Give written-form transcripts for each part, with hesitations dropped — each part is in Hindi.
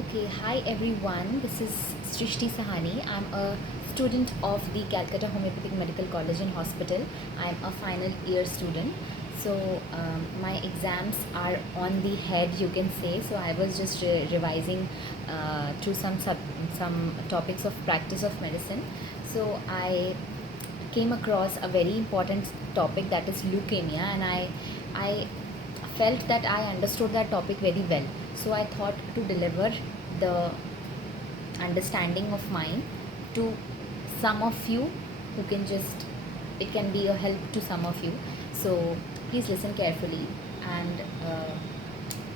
Okay, hi everyone. This is Srishti Sahani. I'm a student of the Calcutta Homeopathic Medical College and Hospital. I'm a final year student. So my exams are on the head, you can say. So I was just revising through some topics of practice of medicine. So I came across a very important topic, that is leukemia, and I felt that I understood that topic very well. So I thought to deliver the understanding of mine to some of you who can just, it can be a help to some of you. So please listen carefully and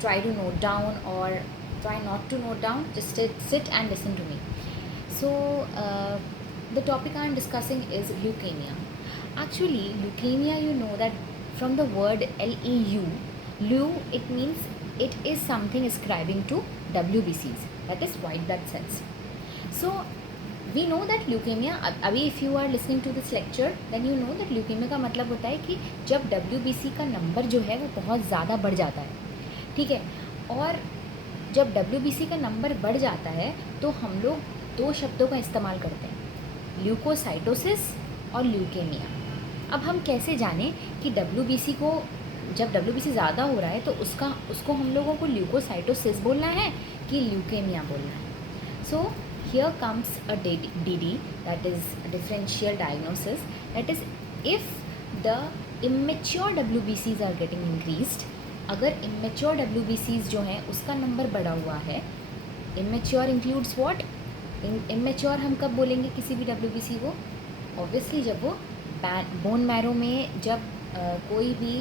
try to note down, or try not to note down, just sit and listen to me. So the topic I am discussing is leukemia. Actually, leukemia, you know that from the word LEU, leu, it means it is something ascribing to WBCs, that is white blood cells. So we know that leukemia, अभी if you are listening to this lecture, then you know that leukemia का मतलब होता है कि जब WBC का नंबर जो है वो बहुत ज़्यादा बढ़ जाता है, ठीक है। और जब WBC का नंबर बढ़ जाता है तो हम लोग दो शब्दों का इस्तेमाल करते हैं, ल्यूकोसाइटोसिस और ल्यूकेमिया। अब हम कैसे जानें कि WBC को, जब WBC ज़्यादा हो रहा है तो उसको हम लोगों को ल्यूकोसाइटोसिस बोलना है कि ल्यूकेमिया बोलना है। सो here comes a DD, that is differential diagnosis, that is if the immature WBCs are getting increased, अगर immature WBCs जो हैं उसका नंबर बढ़ा हुआ है, immature includes what? immature हम कब बोलेंगे किसी भी WBC को? ऑब्वियसली जब वो बोन मैरो में जब कोई भी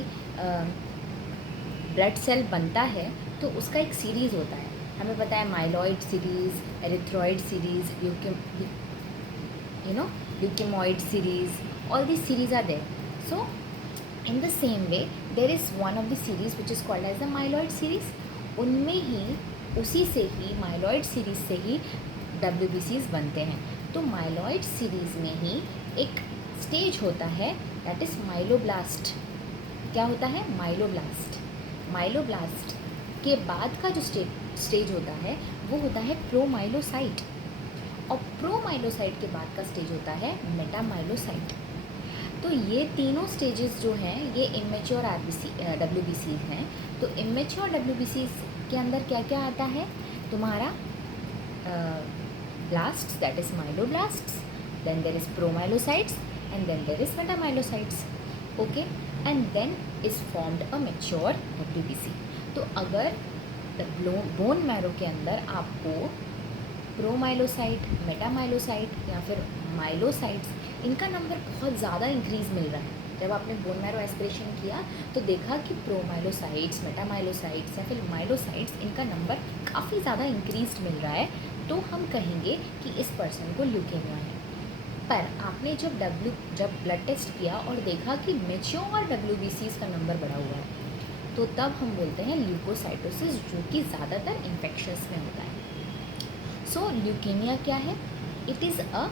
ब्लड सेल बनता है तो उसका एक सीरीज़ होता है, हमें पता है, myeloid series, एरिथ्रॉइड series, leukaemoid series, all these series are there. So in the same way there is one of the series which is called as the myeloid series. उनमें ही, उसी से ही, माइलॉइड सीरीज़ से ही WBCs बनते हैं। तो माइलॉइड सीरीज़ में ही एक स्टेज होता है, दैट इज़ माइलोब्लास्ट। क्या होता है? माइलोब्लास्ट। माइलोब्लास्ट के बाद का जो स्टेज होता है वो होता है प्रोमाइलोसाइट, और प्रोमाइलोसाइट के बाद का स्टेज होता है मेटामाइलोसाइट। तो ये तीनों स्टेजेस जो हैं ये इमेच्योर WBCs हैं। तो इमेच्योर WBCs के अंदर क्या क्या आता है? तुम्हारा blasts, that is myeloblasts, then there is promyelocytes, and then there is metamyelocytes. Okay, and then is formed a mature WBC। तो अगर बोन मैरो के अंदर आपको प्रोमाइलोसाइट, मेटामाइलोसाइट या फिर माइलोसाइट्स, इनका नंबर बहुत ज़्यादा इंक्रीज़ मिल रहा है, जब आपने बोन मैरो एस्पिरेशन किया तो देखा कि प्रोमाइलोसाइट्स, मेटामाइलोसाइट्स या फिर माइलोसाइट्स, इनका नंबर काफ़ी ज़्यादा इंक्रीज़ मिल रहा है, तो हम कहेंगे कि इस पर्सन को ल्यूकेमिया है। पर आपने जब ब्लड टेस्ट किया और देखा कि मेच्योर WBCs का नंबर बढ़ा हुआ है, तो तब हम बोलते हैं ल्यूकोसाइटोसिस, जो कि ज़्यादातर इन्फेक्शंस में होता है। सो ल्यूकेमिया क्या है? It is a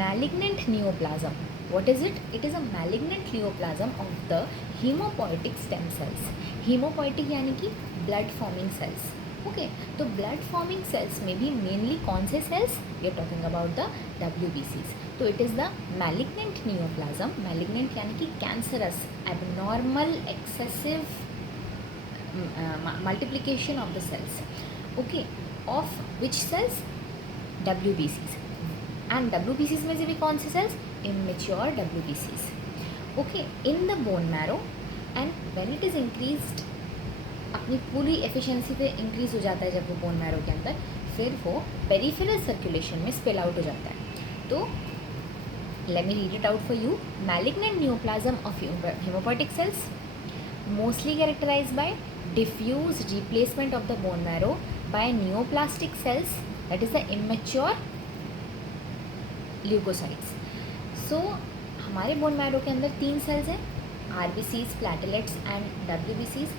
malignant neoplasm. What is it? It is a malignant neoplasm of the haemopoietic stem cells. Haemopoietic यानी कि ब्लड फॉर्मिंग सेल्स। ओके, तो ब्लड फॉर्मिंग सेल्स में भी मेनली कौन से cells? We are talking about the WBCs। तो it is the malignant neoplasm. Malignant यानी कि cancerous, abnormal, excessive multiplication of the cells, okay, of which cells? WBCs। and WBCs में से भी कौन से cells? immature WBCs, okay, in the bone marrow, and when it is increased, अपनी पूरी एफिशिएंसी पे इंक्रीज़ हो जाता है जब वो बोन मैरो के अंदर, फिर वो पेरिफेरल सर्कुलेशन में स्पेल आउट हो जाता है। तो let me read it out for you. Malignant neoplasm of haemopoietic cells mostly characterized by diffuse replacement of the bone marrow by neoplastic cells, that is the immature leukocytes. So हमारे बोन मैरो के अंदर 3 सेल्स हैं, RBCs, प्लेटलेट्स एंड WBCs।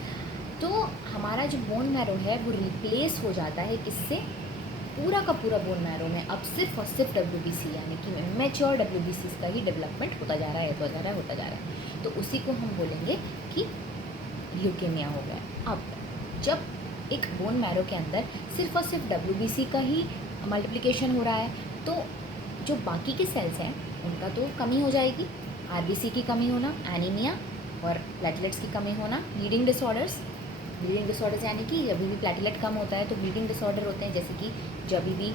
तो हमारा जो बोन मैरो है वो रिप्लेस हो जाता है किससे? पूरा का पूरा बोन मैरो में अब सिर्फ और सिर्फ WBC यानी कि इमेच्योर WBCs का ही डेवलपमेंट होता जा रहा है। तो उसी को हम बोलेंगे कि ल्यूकेमिया हो गया। अब जब एक बोन मैरो के अंदर सिर्फ और सिर्फ WBC का ही मल्टीप्लिकेशन हो रहा है, तो जो बाकी के सेल्स हैं उनका तो कमी हो जाएगी। RBC की कमी होना, एनीमिया और प्लेटलेट्स की कमी होना, ब्लीडिंग डिसऑर्डर्स। ब्लीडिंग डिसऑर्डर्स यानी कि जब भी प्लेटलेट कम होता है तो ब्लीडिंग डिसऑर्डर होते हैं, जैसे कि जब भी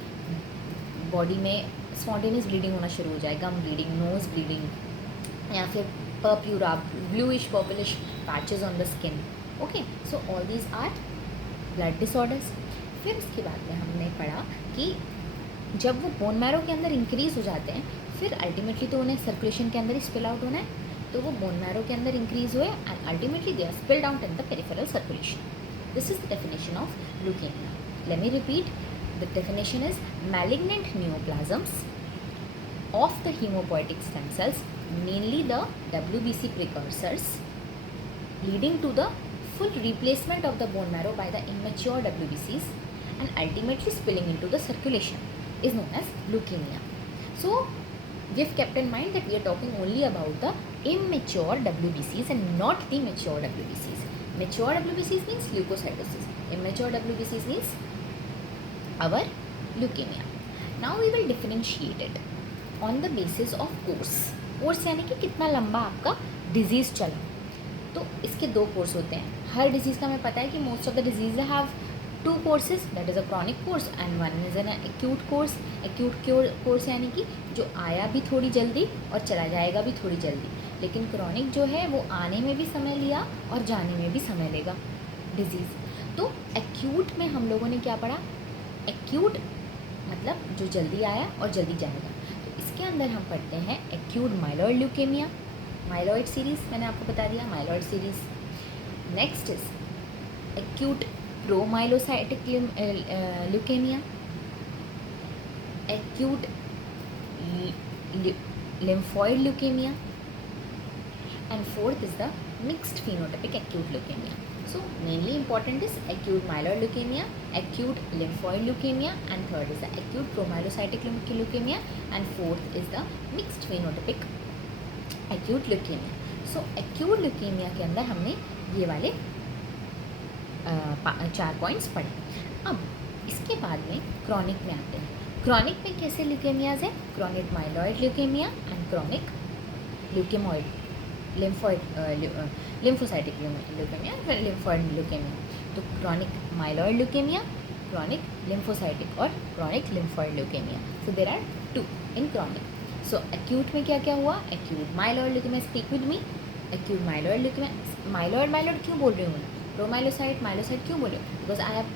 बॉडी में स्पॉन्टेनियस ब्लीडिंग होना शुरू हो जाए, गम ब्लीडिंग, नोज ब्लीडिंग, या फिर purpura, bluish purplish patches on the skin. Okay, so all these are blood disorders. फिर उसके बाद में हमने पढ़ा कि जब वो बोन मैरो के अंदर इंक्रीज़ हो जाते हैं, फिर अल्टीमेटली तो उन्हें सर्कुलेशन के अंदर ही स्पिल आउट होना है, तो वो बोन मैरो के अंदर इंक्रीज हुए and ultimately they are spilled out in the peripheral circulation. This is the definition of leukaemia. Let me repeat. The definition is malignant neoplasms of the hemopoietic stem cells, mainly the WBC precursors, leading to the full replacement of the bone marrow by the immature WBCs and ultimately spilling into the circulation, is known as leukemia. So we have kept in mind that we are talking only about the immature WBCs and not the mature WBCs. Mature WBCs means leukocytosis. Immature WBCs means our leukemia. Now we will differentiate it on the basis of course. Course यानी कि कितना लंबा आपका डिजीज़ चला। तो इसके दो कोर्स होते हैं। हर डिजीज़ का हमें पता है कि most of the disease have two courses, that is a chronic course and one is an acute course. Acute course यानी कि जो आया भी थोड़ी जल्दी और चला जाएगा भी थोड़ी जल्दी, लेकिन क्रॉनिक जो है वो आने में भी समय लिया और जाने में भी समय लेगा डिजीज़. तो एक्यूट में हम लोगों ने क्या पढ़ा? एक्यूट मतलब जो जल्दी आया और जल्दी जाएगा. तो इसके अंदर हम पढ़ते हैं acute myeloid leukaemia, myeloid series मैंने आपको बता दिया, myeloid series. Next is acute promyelocytic leukaemia, acute lymphoid leukemia, and fourth is the mixed phenotypic acute leukemia. So mainly important is acute myeloid leukemia, acute lymphoid leukemia, and third is the acute promyelocytic leukemia, and fourth is the mixed phenotypic acute leukemia. So acute leukemia के अंदर हमने ये वाले 4 पॉइंट्स पढ़े. अब इसके बाद में क्रॉनिक में आते हैं. क्रॉनिक में कैसे ल्यूकेमियाज है? Chronic myeloid leukaemia and chronic leukaemoid lymphocytic leukaemia, lymphoid leukaemia. तो chronic myeloid leukaemia, chronic lymphocytic और chronic lymphoid leukaemia. So there are 2 in chronic. So acute में क्या क्या हुआ? Acute myeloid leukaemia, speak with me. Acute myeloid leukaemia, myeloid क्यों बोल रही हूँ मैं? प्रोमाइलोसाइट माइलोसाइट क्यों बोल रही हूँ? बिकॉज आई हैव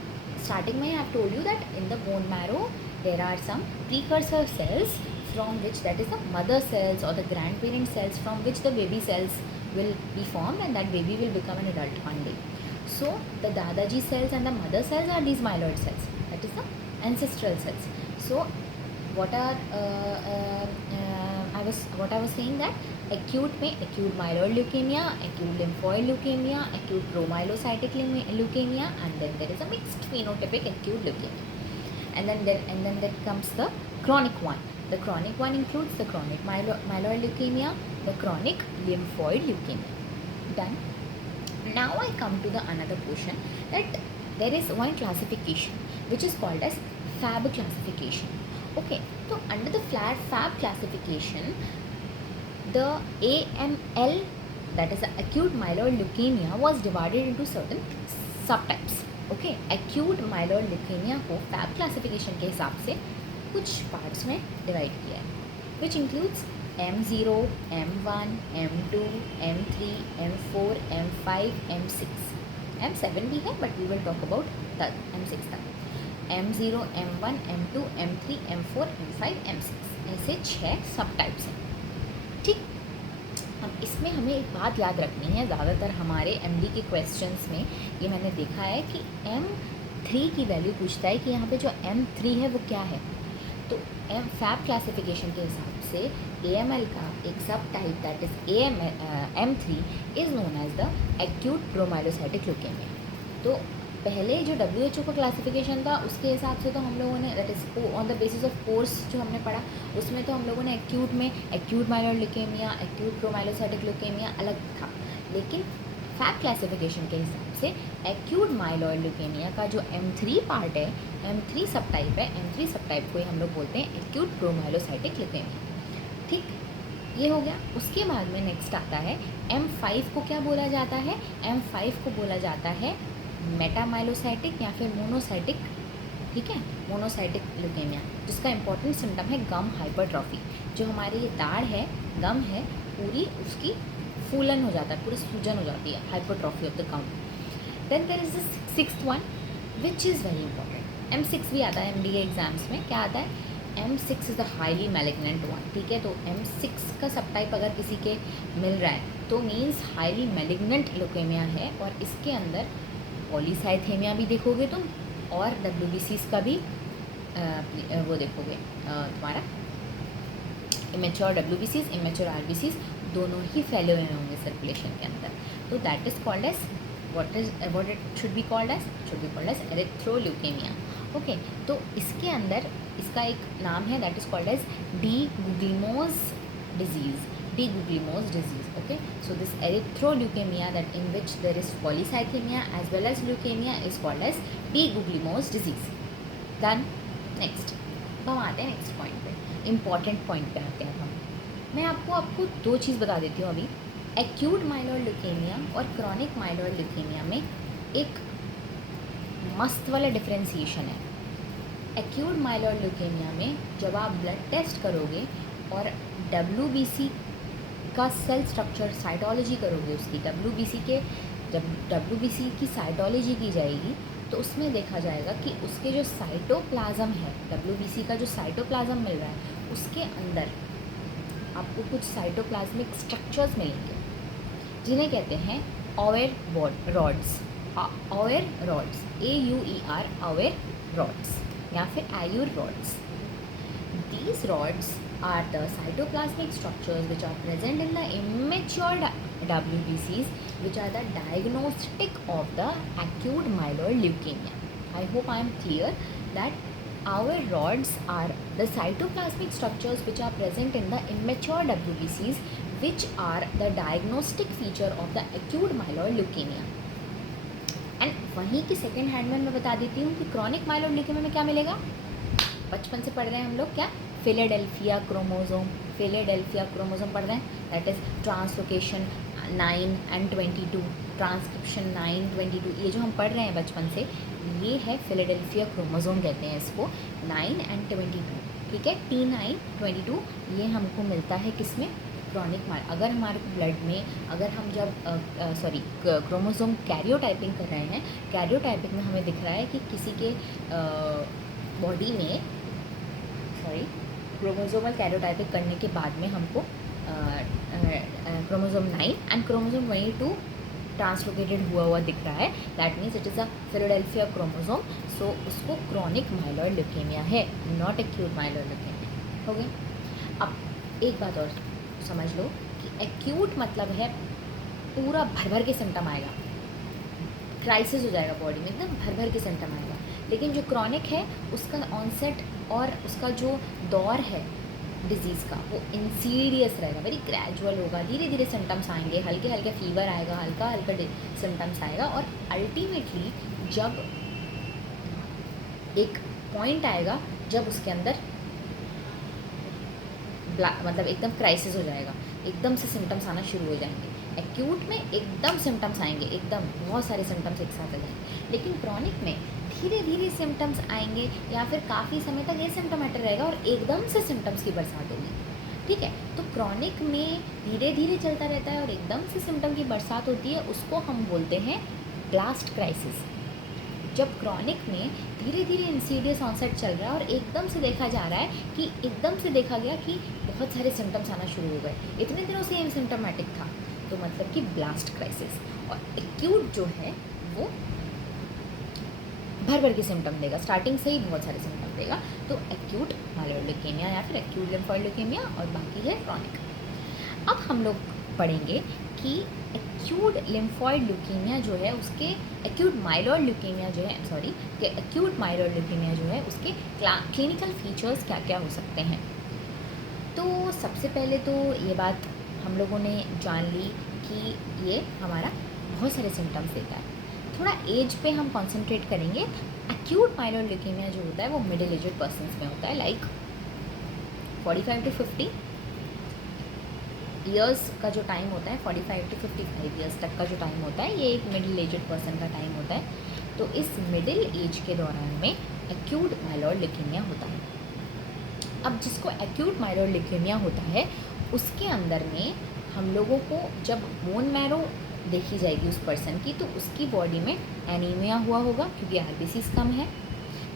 स्टार्टिंग में I have told you that in the bone marrow there are some precursor cells from which, that is the mother cells or the grandparent cells, from which the baby cells will be formed and that baby will become an adult one day. So the dadaji cells and the mother cells are these myeloid cells, that is the ancestral cells. So what are I was saying that acute में acute myeloid leukemia, acute lymphoid leukemia, acute promyelocytic leukemia, and then there is a mixed phenotypic acute leukemia. And then there comes the chronic one. The chronic one includes the chronic myeloid leukemia, the chronic lymphoid leukemia. Done. Now I come to the another portion, that there is one classification which is called as FAB classification. Okay, so under the FAB classification, the AML, that is the acute myeloid leukemia, was divided into certain subtypes. Okay, acute myeloid leukaemia को फैब क्लासिफिकेशन के हिसाब से कुछ पार्ट्स में डिवाइड किया है, which includes M0, M1, M2, M3, M4, M5, M6. M7 भी है but we will talk about the M6 तक. M0, M1, M2, M3, M4, M5, M6 ऐसे 6 सब टाइप्स हैं. ठीक, हम इसमें हमें एक बात याद रखनी है. ज़्यादातर हमारे MD के क्वेश्चंस में ये मैंने देखा है कि M3 की वैल्यू पूछता है कि यहाँ पे जो M3 है वो क्या है. तो फैब क्लासिफिकेशन के हिसाब से AML का एक subtype, that is M3 is known as the acute promyelocytic leukaemia. तो पहले जो WHO का क्लासिफिकेशन था उसके हिसाब से तो हम लोगों ने, that is on the basis of course जो हमने पढ़ा, उसमें तो हम लोगों ने एक्यूट में acute myeloid leukaemia, acute promyelocytic leukaemia अलग था. लेकिन फैब क्लासिफिकेशन के हिसाब से एक्यूट माइलॉइड ल्यूकेमिया का जो M3 पार्ट है, M3 सब टाइप है, M3 सब टाइप को ही हम लोग बोलते हैं एक्यूट प्रोमाइलोसाइटिक ल्यूकेमिया। ठीक, ये हो गया। उसके बाद में नेक्स्ट आता है M5 को क्या बोला जाता है? M5 को बोला जाता है मेटामाइलोसाइटिक या फिर मोनोसाइटिक, ठीक है, मोनोसाइटिक ल्यूकेमिया, जिसका इंपॉर्टेंट सिम्टम है गम हाइपरट्रॉफी। जो हमारी ये दाढ़ है, गम है, पूरी उसकी फूलन हो जाता है, पूरी सूजन हो जाती है, hypertrophy of the gum. Then there is the sixth one which is very important, M6 भी आता है MDA एग्जाम्स में। क्या आता है? M6 is the highly malignant one. ठीक है, तो M6 का सब टाइप अगर किसी के मिल रहा है तो मीन्स हाईली मैलिग्नेंट ल्यूकेमिया है, और इसके अंदर पॉलीसाइथेमिया भी देखोगे तुम, और WBCs का भी वो देखोगे, तुम्हारा इमेच्योर WBCs, इमेच्योर RBCs दोनों ही फैले हुए होंगे सर्कुलेशन के अंदर। तो that is called as what it should be called as erythroleukaemia. Okay, तो इसके अंदर इसका एक नाम है, that is called as Di Guglielmo's disease, Di Guglielmo's disease. Okay, so this erythroleukemia that in which there is polycythemia as well as leukemia is called as D. Guglielmo's disease. Done. Next, अब हम आते हैं नेक्स्ट पॉइंट पे, इम्पॉर्टेंट पॉइंट पे आते हैं हम। मैं आपको दो चीज़ बता देती हूँ अभी। एक्यूट माइलॉइड ल्यूकेमिया और क्रॉनिक माइलॉइड ल्यूकेमिया में एक मस्त वाला डिफ्रेंसिएशन है। एक्यूट माइलॉइड ल्यूकेमिया में जब आप ब्लड टेस्ट करोगे और WBC का सेल स्ट्रक्चर साइटोलॉजी करोगे, उसकी WBC के जब WBC की साइटोलॉजी की जाएगी तो उसमें देखा जाएगा कि उसके जो साइटोप्लाज्म है, WBC का जो साइटोप्लाज्म मिल रहा है उसके अंदर आपको कुछ साइटोप्लाज्मिक स्ट्रक्चर्स मिलेंगे जिन्हें कहते हैं ऑवेर रॉड्स, ऑवेर रॉड्स, AUER, ऑवेर रॉड्स या फिर आयुर rods. These rods are the cytoplasmic structures which are present in the immature WBCs, which are the diagnostic of the acute myeloid leukemia. I hope I am clear that our rods are the cytoplasmic structures which are present in the immature WBCs, which are the diagnostic feature of the acute myeloid leukemia. And वहीं की सेकेंड हैंड में मैं बता देती हूँ कि क्रॉनिक माइलॉइड ल्यूकेमिया में क्या मिलेगा। बचपन से पढ़ रहे हैं हम लोग, क्या फिलाडेल्फिया क्रोमोसोम, फिलाडेल्फिया क्रोमोसोम पढ़ रहे हैं, that is translocation 9 and 22, transcription 9, 22, ये जो हम पढ़ रहे हैं बचपन से, ये है फिलाडेल्फिया क्रोमोसोम कहते हैं इसको, 9 and 22। ठीक है, T9, 22 ये हमको मिलता है किसमें? Chronic mile. अगर हमारे ब्लड में, अगर हम जब क्रोमोसोम कैरियोटाइपिंग कर रहे हैं, कैरियोटाइपिंग में हमें दिख रहा है कि किसी के बॉडी में, क्रोमोसोमल कैरियोटाइपिंग करने के बाद में हमको क्रोमोसोम 9 एंड क्रोमोसोम 22 ट्रांसलोकेटेड हुआ दिख रहा है, that means it is a Philadelphia chromosome. So उसको क्रॉनिक माइलॉइड ल्यूकेमिया है, नॉट एक्यूट माइलॉइड ल्यूकेमिया। हो गई। अब एक बात और समझ लो कि एक्यूट मतलब है पूरा भर भर के सिम्टम आएगा, क्राइसिस हो जाएगा बॉडी में, एकदम भर भर के सिम्टम आएगा। लेकिन जो क्रॉनिक है उसका ऑनसेट और उसका जो दौर है डिजीज़ का वो इंसीडियस रहेगा, वेरी ग्रेजुअल होगा, धीरे धीरे सिम्टम्स आएंगे, हल्के हल्के फीवर आएगा, हल्का हल्का सिम्टम्स आएगा, और अल्टीमेटली जब एक पॉइंट आएगा जब उसके अंदर मतलब एकदम क्राइसिस हो जाएगा, एकदम से सिम्टम्स आना शुरू हो जाएंगे। एक्यूट में एकदम सिम्टम्स आएंगे, एकदम बहुत सारे सिम्टम्स एक साथ आ जाएंगे, लेकिन क्रॉनिक में धीरे धीरे सिम्टम्स आएंगे या फिर काफ़ी समय तक ये सिम्टोमेटिक रहेगा और एकदम से सिम्टम्स की बरसात होगी। ठीक है, तो क्रॉनिक में धीरे धीरे चलता रहता है और एकदम से सिम्टम की बरसात होती है, उसको हम बोलते हैं ब्लास्ट क्राइसिस। जब क्रॉनिक में धीरे धीरे इंसीडियस ऑनसेट चल रहा है और एकदम से देखा जा रहा है कि एकदम से देखा गया कि बहुत सारे सिम्टम्स आना शुरू हो गए, इतने दिनों से एसिम्प्टोमेटिक था, तो मतलब कि ब्लास्ट क्राइसिस। और एक्यूट जो है वो भर भर के सिम्टम देगा, स्टार्टिंग से ही बहुत सारे सिम्टम देगा, तो एक्यूट माइलॉइड ल्यूकेमिया या फिर एक्यूट लिम्फॉइड ल्यूकेमिया, और बाकी है क्रॉनिक। अब हम लोग पढ़ेंगे कि एक्यूट लिम्फॉइड ल्यूकेमिया जो है उसके, एक्यूट माइलॉइड ल्यूकेमिया जो है, एक्यूट माइलॉइड ल्यूकेमिया जो है उसके क्लिनिकल फीचर्स क्या क्या हो सकते हैं। तो सबसे पहले तो ये बात हम लोगों ने जान ली कि ये हमारा बहुत सारे सिम्टम्स देता है। थोड़ा एज पे हम कॉन्सेंट्रेट करेंगे। एक्यूट माइलॉइड ल्यूकेमिया जो होता है वो मिडिल एजड पर्सनस में होता है, लाइक 45 to 50 ईयर्स का जो टाइम होता है, 45 to 55 ईयर्स तक का जो टाइम होता है, ये एक मिडिल एजड पर्सन का टाइम होता है। तो इस मिडिल एज के दौरान में एक्यूट माइलॉइड ल्यूकेमिया होता है। अब जिसको एक्यूट माइलॉइड ल्यूकेमिया होता है उसके अंदर में हम लोगों को जब बोन मैरो देखी जाएगी उस पर्सन की, तो उसकी बॉडी में एनीमिया हुआ होगा क्योंकि आरबीसीज कम है।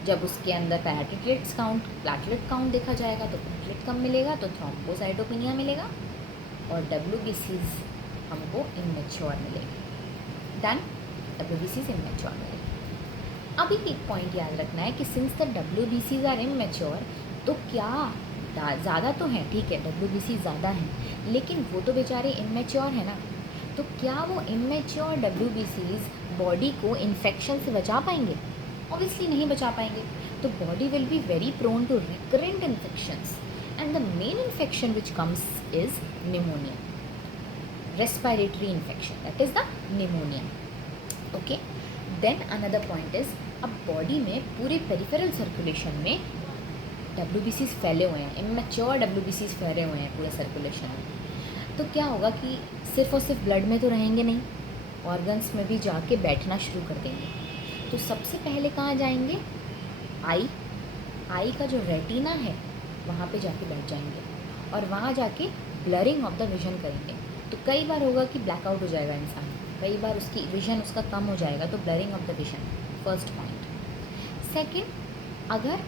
जब उसके अंदर प्लेटलेट काउंट देखा जाएगा तो प्लेटलेट कम मिलेगा, तो थ्रोम्बोसाइटोपिनिया मिलेगा, और WBCs हमको इमेच्योर मिलेगी। डन, WBCs इमेच्योर मिलेगी। अभी एक पॉइंट याद रखना है कि since the WBCs are immature, तो क्या ज़्यादा तो हैं, ठीक है, WBC ज़्यादा हैं, लेकिन वो तो बेचारे इमेच्योर है ना, तो क्या वो इमेच्योर WBCs बॉडी को इन्फेक्शन से बचा पाएंगे? ऑब्वियसली नहीं बचा पाएंगे। तो body will be very prone to recurrent infections, and the main infection which comes is pneumonia, respiratory infection, that is the pneumonia. Okay, then another point is, अब बॉडी में पूरे पेरिफेरल सर्कुलेशन में WBCs फैले हुए हैं, इमेच्योर WBCs फैले हुए हैं पूरे सर्कुलेशन में। तो क्या होगा कि सिर्फ और सिर्फ ब्लड में तो रहेंगे नहीं, ऑर्गन्स में भी जाके बैठना शुरू कर देंगे। तो सबसे पहले कहाँ जाएंगे? आई का जो रेटिना है वहाँ पे जाके बैठ जाएंगे, और वहाँ जाके ब्लरिंग ऑफ द विजन करेंगे। तो कई बार होगा कि ब्लैकआउट हो जाएगा इंसान, कई बार उसकी विजन उसका कम हो जाएगा, तो blurring of the vision, first point. Second, अगर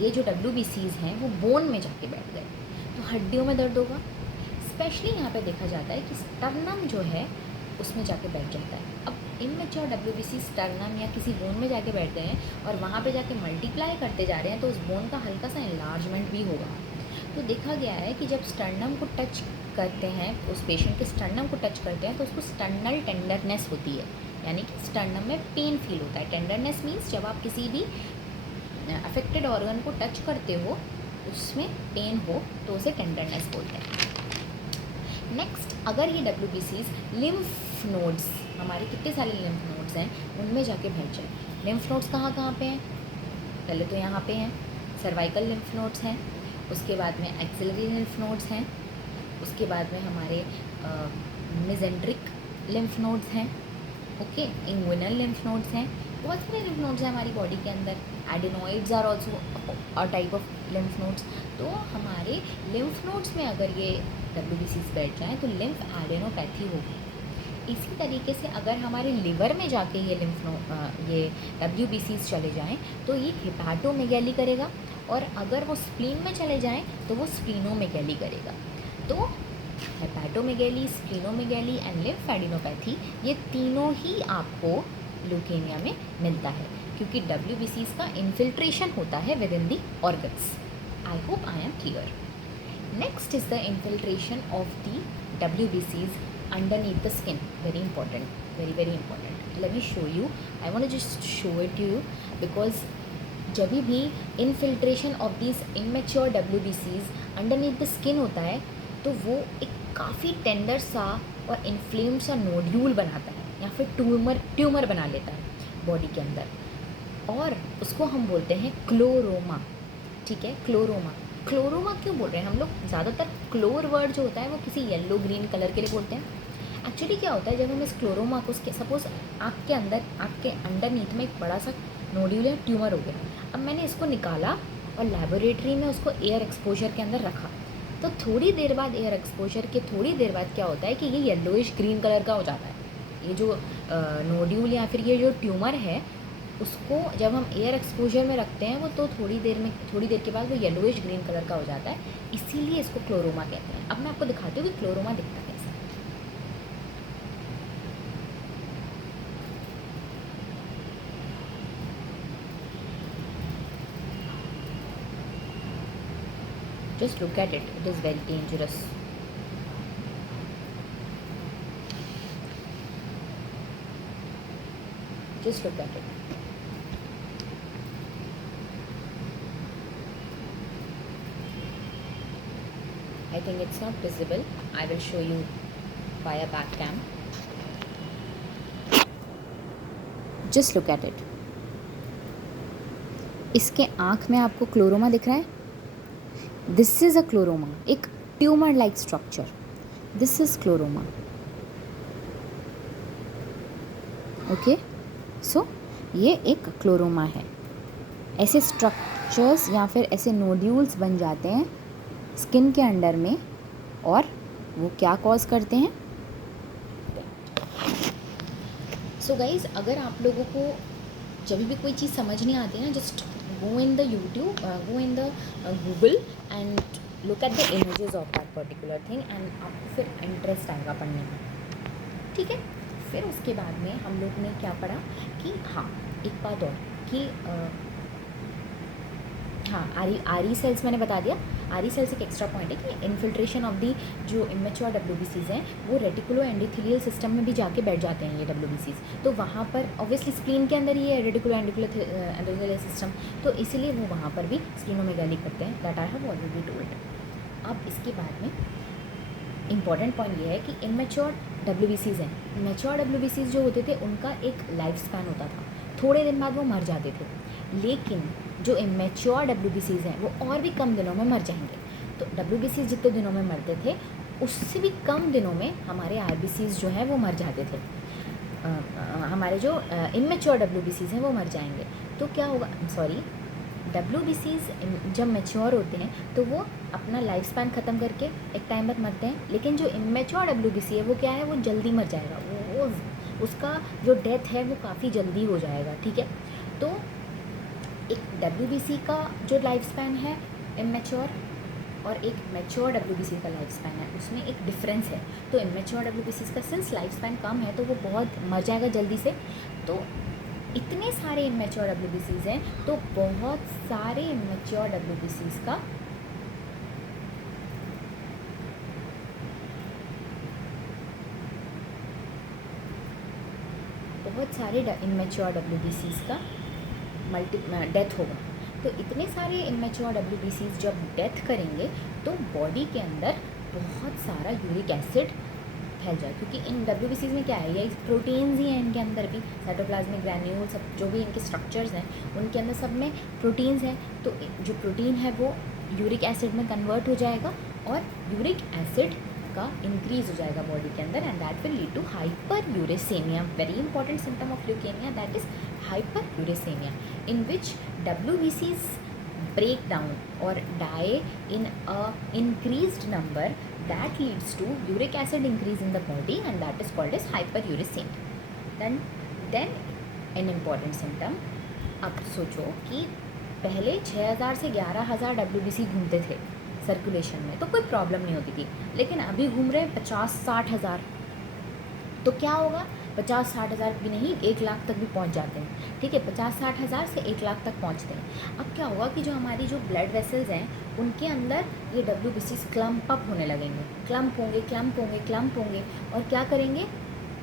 ये जो WBCs हैं वो बोन में जाके बैठ गए तो हड्डियों में दर्द होगा। स्पेशली यहाँ पे देखा जाता है कि स्टर्नम जो है उसमें जाके बैठ जाता है। अब इमेच्योर WBC स्टर्नम या किसी बोन में जाके बैठ गए हैं और वहाँ पे जाके मल्टीप्लाई करते जा रहे हैं, तो उस बोन का हल्का सा इन्लार्जमेंट भी होगा। तो देखा गया है कि जब स्टर्नम को टच करते हैं, उस पेशेंट के स्टर्नम को टच करते हैं, तो उसको स्टर्नल टेंडरनेस होती है, यानी कि स्टर्नम में पेन फील होता है। टेंडरनेस मीन्स जब आप किसी भी अफेक्टेड ऑर्गन को टच करते हो उसमें पेन हो तो उसे टेंडरनेस बोलते हैं। नेक्स्ट, अगर ये WBCs लिम्फ नोड्स, हमारे कितने सारे लिम्फ नोड्स हैं उनमें जाके बैठ जाए। लिम्फ नोड्स कहाँ पे हैं? पहले तो यहाँ पे हैं, सर्वाइकल लिम्फ नोड्स हैं, उसके बाद में एक्सिलरी लिम्फ नोड्स हैं, उसके बाद में हमारे मेसेंट्रिक लिम्फ नोड्स हैं, ओके, इंग्विनल लिम्फ नोड्स हैं। बहुत सारे लिम्फ नोड्स हैं हमारी बॉडी के अंदर। Adenoids are also a type of lymph nodes. तो हमारे लिम्फ नोड्स में अगर ये WBCs बैठ जाएँ तो लिम्फ एडेनोपैथी होगी। इसी तरीके से अगर हमारे लिवर में जाके ये WBCs चले जाएं तो ये हिपैटोमेगैली करेगा, और अगर वो स्प्लीन में चले जाएं तो वो स्प्लीनोमेगैली करेगा। तो हेपेटोमेगैली, स्प्लीनोमेगैली एंड लिम्फेडिनोपैथी, ये तीनों ही आपको ल्यूकेमिया में मिलता है, क्योंकि WBCs का इन्फिल्ट्रेशन होता है with in the organs. I hope I am clear. Next is the infiltration of the WBCs underneath the skin. Very important, very important. Let me show you. I want to just show it to you because जब भी infiltration of these immature WBCs underneath the skin होता है तो वो एक काफ़ी टेंडर सा और इन्फ्लेम्ड सा नोड्यूल बनाता है या फिर ट्यूमर बना लेता है बॉडी के अंदर, और उसको हम बोलते हैं क्लोरोमा। ठीक है, क्लोरोमा क्यों बोल रहे हैं हम लोग? ज़्यादातर क्लोर वर्ड जो होता है वो किसी येलो ग्रीन कलर के लिए बोलते हैं। एक्चुअली क्या होता है, जब हम इस क्लोरोमा को सपोज आँख के अंडरनीथ में एक बड़ा सा नोड्यूल या ट्यूमर हो गया, अब मैंने इसको निकाला और लेबोरेटरी में उसको एयर एक्सपोजर के अंदर रखा, तो थोड़ी देर बाद एयर एक्सपोजर के थोड़ी देर बाद क्या होता है कि ये येलोइश ग्रीन कलर का हो जाता है। ये जो नोड्यूल या फिर ये जो ट्यूमर है उसको जब हम एयर एक्सपोजर में रखते हैं वो तो थोड़ी देर के बाद वो येलोइश ग्रीन कलर का हो जाता है, इसीलिए इसको क्लोरोमा कहते हैं। अब मैं आपको दिखाती हूँ कि क्लोरोमा दिखता कैसा है। Just look at it. It is very dangerous. Just look at it. I think it's not visible. I will show you via back cam. Just look at it. इसके आँख में आपको क्लोरोमा दिख रहा है, दिस इज़ अ क्लोरोमा, एक tumour like structure, this is chloroma. Okay, so ये एक क्लोरोमा है। ऐसे स्ट्रक्चर्स या फिर ऐसे नोड्यूल्स बन जाते हैं स्किन के अंडर में, और वो क्या कॉज करते हैं। सो गाइज, अगर आप लोगों को जब भी कोई चीज़ समझ नहीं आती है ना, just go in the YouTube, go in the Google and look at the images of that particular thing, and आपको फिर इंटरेस्ट आएगा पढ़ने में, ठीक है। फिर उसके बाद में हम लोग ने क्या पढ़ा कि हाँ, एक बात और कि हाँ, आरी सेल्स मैंने बता दिया। आरी सेल्स एक एक्स्ट्रा पॉइंट है कि इन्फिल्ट्रेशन ऑफ दी जो इमेच्योर डब्ल्यूबीसीज हैं वो रेटिकुलो एंडोथेलियल सिस्टम में भी जाके बैठ जाते हैं ये डब्ल्यूबीसीज। तो वहाँ पर ऑब्वियसली स्प्लीन के अंदर ही है रेटिकुलो एंडोथेलियल सिस्टम, तो इसीलिए वो वहाँ पर भी स्प्लीनोमेगाली करते हैं, that I have already told. अब इसके बाद में इंपॉर्टेंट पॉइंट ये है कि इमेच्योर डब्ल्यूबीसीज हैं, मैच्योर डब्ल्यूबीसीज जो होते थे उनका एक लाइफ स्पैन होता था, थोड़े दिन बाद वो मर जाते थे। लेकिन जो इमेच्योर डब्ल्यूबीसीज हैं वो और भी कम दिनों में मर जाएंगे। तो डब्ल्यूबीसीज जितने दिनों में मरते थे उससे भी कम दिनों में हमारे आरबीसीज जो हैं वो मर जाते थे। हमारे जो इमेच्योर डब्ल्यूबीसीज हैं वो मर जाएंगे। तो क्या होगा, सॉरी, डब्ल्यूबीसीज जब मैच्योर होते हैं तो वो अपना लाइफ स्पैन ख़त्म करके एक टाइम बाद मरते हैं। लेकिन जो इमेच्योर डब्ल्यूबीसी है वो क्या है, वो जल्दी मर जाएगा, वो उसका जो डेथ है वो काफ़ी जल्दी हो जाएगा, ठीक है। तो एक डब्ल्यूबीसी का जो लाइफ स्पैन है इमेच्योर और एक मैच्योर डब्ल्यूबीसी का लाइफ स्पैन है, उसमें एक डिफरेंस है। तो इमेच्योर डब्ल्यूबीसी का सिंस लाइफ स्पैन कम है तो वो बहुत मर जाएगा जल्दी से। तो इतने सारे इमेच्योर डब्ल्यूबीसीज हैं, तो बहुत सारे इमेच्योर डब्ल्यूबीसीज का इमेच्योर डब्ल्यूबीसीज का डेथ होगा। तो इतने सारे इमेच्योर डब्ल्यूबीसीज जब डेथ करेंगे तो बॉडी के अंदर बहुत सारा यूरिक एसिड फैल जाए, क्योंकि इन डब्ल्यूबीसीज में क्या है, ये प्रोटीन्स ही हैं, इनके अंदर भी साइटोप्लाज्मिक ग्रैन्यूल सब जो भी इनके स्ट्रक्चर्स हैं उनके अंदर सब में प्रोटीन्स हैं। तो जो प्रोटीन है वो यूरिक एसिड में कन्वर्ट हो जाएगा और यूरिक एसिड का इंक्रीज हो जाएगा बॉडी के अंदर, and that will lead to hyperuricaemia, very important symptom of leukaemia, that is hyperuricaemia, in which WBCs break down or die in a increased number that leads to uric acid increase in the body, and that is called as hyperuricemia. Then an important symptom, अब सोचो कि पहले 6000 से 11000 WBC घूमते थे सर्कुलेशन में तो कोई प्रॉब्लम नहीं होती थी, लेकिन अभी घूम रहे 50-60 हज़ार। तो क्या होगा, 50-60 हज़ार भी नहीं, 1 लाख तक भी पहुंच जाते हैं, ठीक है। 50-60 हज़ार से 1 लाख तक पहुंचते हैं। अब क्या होगा कि जो हमारी जो ब्लड वेसल्स हैं उनके अंदर ये WBCs क्लम्प अप होने लगेंगे, क्लम्प होंगे और क्या करेंगे,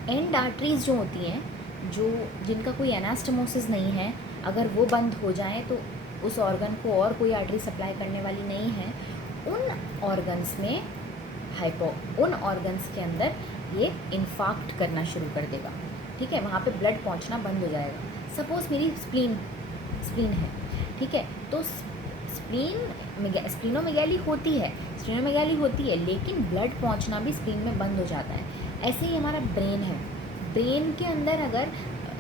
एंड आर्टरीज जो होती हैं, जो जिनका कोई एनास्टमोसिस नहीं है, अगर वो बंद हो जाए तो उस ऑर्गन को और कोई आर्टरी सप्लाई करने वाली नहीं है, उन ऑर्गन्स के अंदर ये इन्फाक्ट करना शुरू कर देगा, ठीक है। वहाँ पे ब्लड पहुँचना बंद हो जाएगा। सपोज़ मेरी स्प्लीन है, ठीक है, तो स्प्लीनोमेगाली होती है, लेकिन ब्लड पहुँचना भी स्प्लीन में बंद हो जाता है। ऐसे ही हमारा ब्रेन है, ब्रेन के अंदर अगर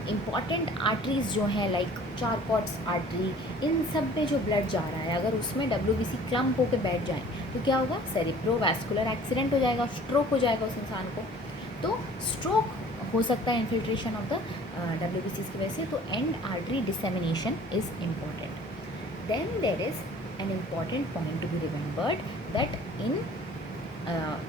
इम्पॉर्टेंट आर्टरीज जो हैं लाइक चारकॉट्स आर्टरी, इन सब पे जो ब्लड जा रहा है अगर उसमें WBC क्लम्प होकर बैठ जाए तो क्या होगा, सेरिब्रोवैस्कुलर एक्सीडेंट हो जाएगा, स्ट्रोक हो जाएगा उस इंसान को। तो स्ट्रोक हो सकता है इन्फिल्ट्रेशन ऑफ द WBCs की वजह से। तो and artery dissemination is important. Then there is an important point to be remembered that in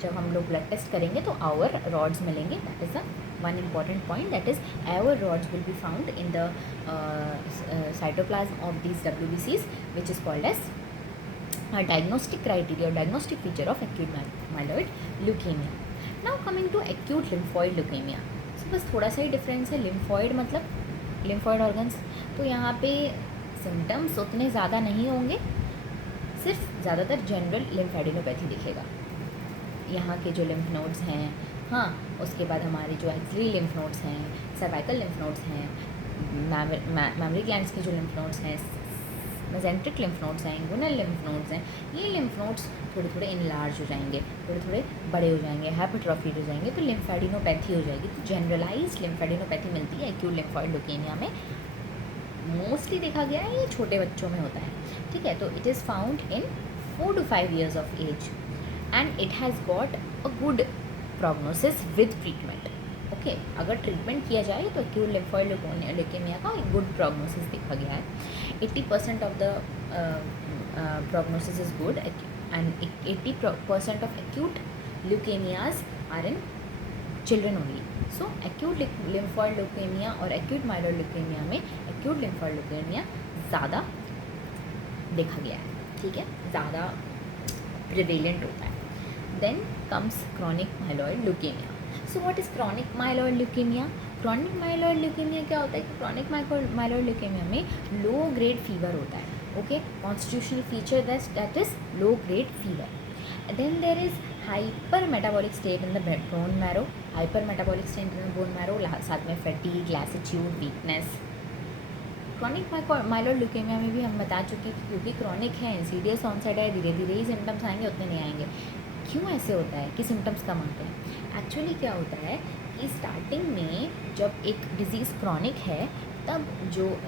जब हम लोग ब्लड टेस्ट करेंगे तो आवर रॉड्स मिलेंगे, that is a one important point, that is our rods will be found in the cytoplasm of these WBCs, which is called as a diagnostic criteria or diagnostic feature of acute myeloid leukemia. Now coming to acute lymphoid leukemia, so बस थोड़ा सा ही डिफरेंस है। लिम्फॉइड मतलब लिम्फॉइड ऑर्गन्स, तो यहाँ पे सिम्टम्स उतने ज़्यादा नहीं होंगे, सिर्फ ज़्यादातर जनरल लिम्फेडिनोपैथी दिखेगा। यहाँ के जो लिम्फ नोड्स हैं, हाँ, उसके बाद हमारे जो एक्सिलरी लिम्फ नोड्स हैं, सर्वाइकल लिम्फ नोड्स हैं, मैमरी ग्लैंड्स के जो लिम्फ नोड्स हैं, मेसेंट्रिक लिम्फ नोड्स हैं, इंगुइनल लिम्फ नोड्स हैं, ये लिम्फ नोड्स थोड़े थोड़े इनलार्ज हो जाएंगे, थोड़े थोड़े बड़े हो जाएंगे, हाइपरट्रॉफीड हो जाएंगे, तो लिम्फेडिनोपैथी हो जाएगी। तो जनरलाइज लिम्फेडिनोपैथी मिलती है एक्यूट लिम्फॉइड ल्यूकेमिया में। मोस्टली देखा गया है ये छोटे बच्चों में होता है, ठीक है। तो it is found in 4 to 5 years of age and it has got a good prognosis with treatment. Okay, अगर ट्रीटमेंट किया जाए तो एक्यूट लिम्फॉइड ल्यूकेमिया का एक गुड प्रोग्नोसिस देखा गया है। 80% of the prognosis is good and 80% of acute leukaemias are in children only. So acute lymphoid leukaemia और एक्यूट माइलॉइड ल्यूकेमिया में एक्यूट लिम्फॉइड ल्यूकेमिया ज़्यादा देखा गया है, ठीक है, ज़्यादा प्रिवेलेंट होता है। Then comes chronic myeloid leukaemia. So what is chronic myeloid leukaemia? Chronic myeloid leukaemia क्या होता है कि क्रॉनिक माइलॉइड ल्यूकेमिया में लो ग्रेड फीवर होता है, okay, constitutional feature that is low grade fever. Then there is hyper metabolic state in the bone marrow, hyper metabolic state in the bone marrow, साथ में fatigue, lassitude, weakness. Chronic myeloid leukaemia में भी हम बता चुके हैं कि क्योंकि क्रॉनिक है, इंसीडियस ऑनसेट है, धीरे धीरे ही सिम्टम्स आएंगे, उतने नहीं आएंगे। क्यों ऐसे होता है कि सिम्टम्स कम आते हैं? एक्चुअली क्या होता है कि स्टार्टिंग में जब एक डिजीज़ क्रॉनिक है, तब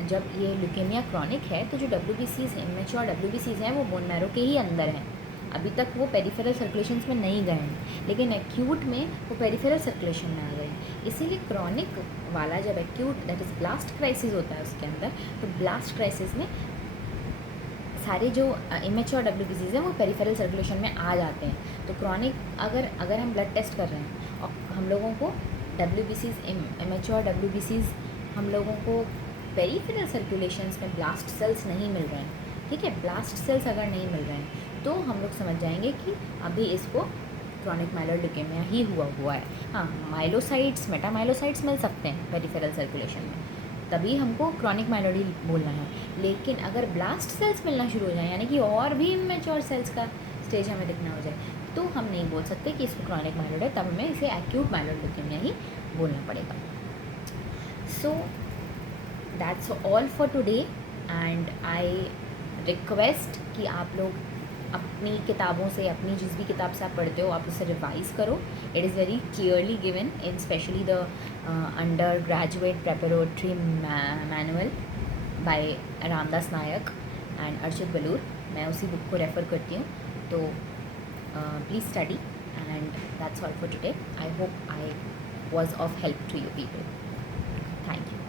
जब ये ल्यूकेमिया क्रॉनिक है तो जो WBCs हैं, इमेच्योर WBCs हैं, वो बोन मैरो के ही अंदर हैं, अभी तक वो पेरिफेरल सर्कुलेशंस में नहीं गए हैं, लेकिन एक्यूट में वो पेरिफेरल सर्कुलेशन में आ गए हैं। इसीलिए क्रॉनिक वाला जब acute that is blast crisis होता है उसके अंदर, तो ब्लास्ट क्राइसिस में सारे जो इमेच्योर WBCs हैं वो पेरिफेरल सर्कुलेशन में आ जाते हैं। तो क्रॉनिक अगर हम ब्लड टेस्ट कर रहे हैं और हम लोगों को WBCs, इमेच्योर WBCs हम लोगों को पेरिफेरल सर्कुलेशंस में ब्लास्ट सेल्स नहीं मिल रहे हैं, ठीक है, ब्लास्ट सेल्स अगर नहीं मिल रहे हैं तो हम लोग समझ जाएंगे कि अभी इसको क्रॉनिक माइलॉइड ल्यूकेमिया ही हुआ है। हाँ, माइलोसाइट्स, मेटामाइलोसाइट्स मिल सकते हैं पेरिफेरल सर्कुलेशन में, तभी हमको क्रॉनिक माइलॉइड ही बोलना है। लेकिन अगर ब्लास्ट सेल्स मिलना शुरू हो जाए, यानी कि और भी इमेच्योर सेल्स का स्टेज हमें दिखना हो जाए, तो हम नहीं बोल सकते कि इसको क्रॉनिक माइलॉइड है, तब हमें इसे एक्यूट माइलॉइड ल्यूकेमिया ही बोलना पड़ेगा। So that's all for today and I request कि आप लोग अपनी किताबों से, अपनी जिस भी किताब से आप पढ़ते हो, आप उसे रिवाइज़ करो। It is very clearly given in specially the undergraduate preparatory manual by Ramdas Nayak and Archit Balur. मैं उसी बुक को रेफ़र करती हूँ, तो please study and that's all for today. I hope I was of help to you people. Thank you.